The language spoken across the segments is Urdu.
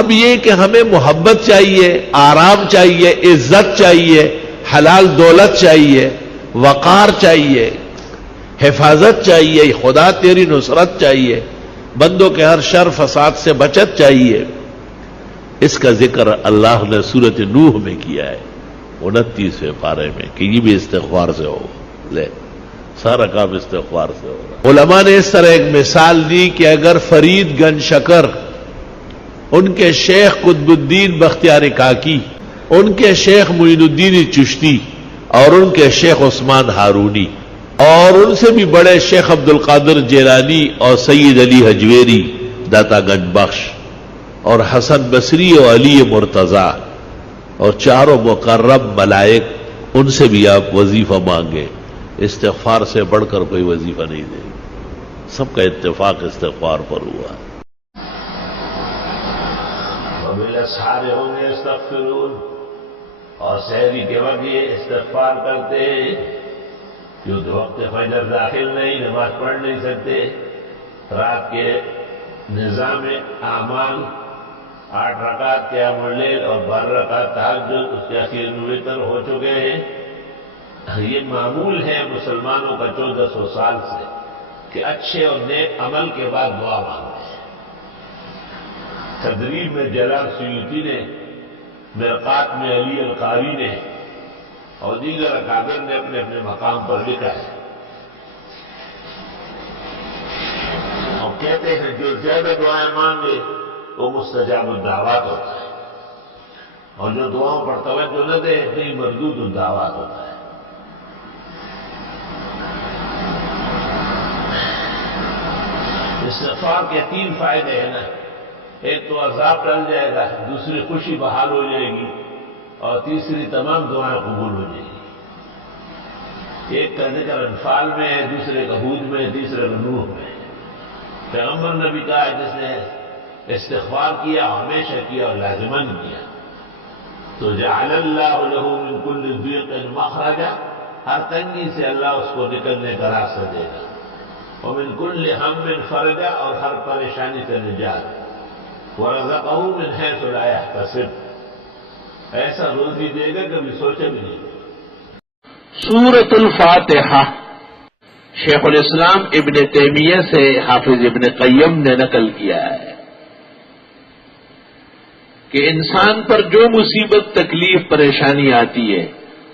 اب یہ کہ ہمیں محبت چاہیے، آرام چاہیے، عزت چاہیے، حلال دولت چاہیے، وقار چاہیے، حفاظت چاہیے، خدا تیری نصرت چاہیے، بندوں کے ہر شر فساد سے بچت چاہیے. اس کا ذکر اللہ نے سورۃ نوح میں کیا ہے 29ویں پارے میں کہ یہ بھی استغفار سے ہو. لے سارا کام استغفار سے ہو رہا. علماء نے اس طرح ایک مثال دی کہ اگر فرید گنج شکر، ان کے شیخ قطب الدین بختیار کاکی، ان کے شیخ معین الدین چشتی اور ان کے شیخ عثمان ہارونی اور ان سے بھی بڑے شیخ عبد القادر جیلانی اور سید علی حجویری داتا گنج بخش اور حسن بصری اور علی مرتضیٰ اور چاروں مقرب ملائک، ان سے بھی آپ وظیفہ مانگے. استغفار سے بڑھ کر کوئی وظیفہ نہیں دے. سب کا اتفاق استغفار پر ہوا. وبالاسحار هم يستغفرون، اور سحری کے وقت یہ استغفار کرتے جو وقت فجر داخل نہیں، نماز پڑھ نہیں سکتے. رات کے نظام اعمال 8 رکعت قیام اللیل اور 12 رکعت تہجد، اس کے اخیر وتر ہو چکے ہیں. یہ معمول ہے مسلمانوں کا 1400 سال سے کہ اچھے اور نیک عمل کے بعد دعا مانگتے ہیں. تدریب میں جلال سیوطی نے، مرقات میں علی القاری نے اور دیگر اکابر نے اپنے اپنے مقام پر لکھا ہے اور کہتے ہیں جو زیادہ دعائیں مانگے وہ مستجاب الدعوات ہوتا ہے، اور جو دعاؤں پر توجہ نہ دے کہیں مردود الدعوات ہوتا ہے. استغفار کے 3 فائدے ہیں نا. ایک تو عذاب ٹل جائے گا، دوسری خوشی بحال ہو جائے گی، اور تیسری تمام دعائیں قبول ہو جائیں گی. ایک کا ذکر انفال میں ہے، دوسرے کا ہود میں، تیسرے کا نوح میں. پیغمبر نے بھی کہا جس نے استغفار کیا ہمیشہ کیا اور لازماً کیا تو جعل اللہ له من كل ضيق مخرجا، ہر تنگی سے اللہ اس کو نکلنے کا راستہ دے گا. ومن كل هم فرجا، اور ہر پریشانی سے نجات. ورزقه من حيث لا يحتسب، ایسا روزی دے گا کبھی سوچے بھی نہیں. سورۃ الفاتحہ شیخ الاسلام ابن تیمیہ سے حافظ ابن قیم نے نقل کیا ہے کہ انسان پر جو مصیبت، تکلیف، پریشانی آتی ہے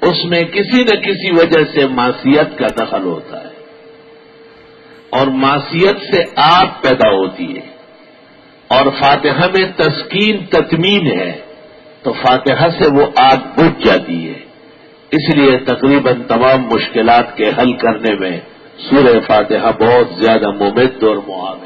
اس میں کسی نہ کسی وجہ سے معصیت کا دخل ہوتا ہے، اور معصیت سے آگ پیدا ہوتی ہے، اور فاتحہ میں تسکین تطمین ہے تو فاتحہ سے وہ آگ بجھ جاتی ہے. اس لیے تقریباً تمام مشکلات کے حل کرنے میں سورہ فاتحہ بہت زیادہ ممد اور معاون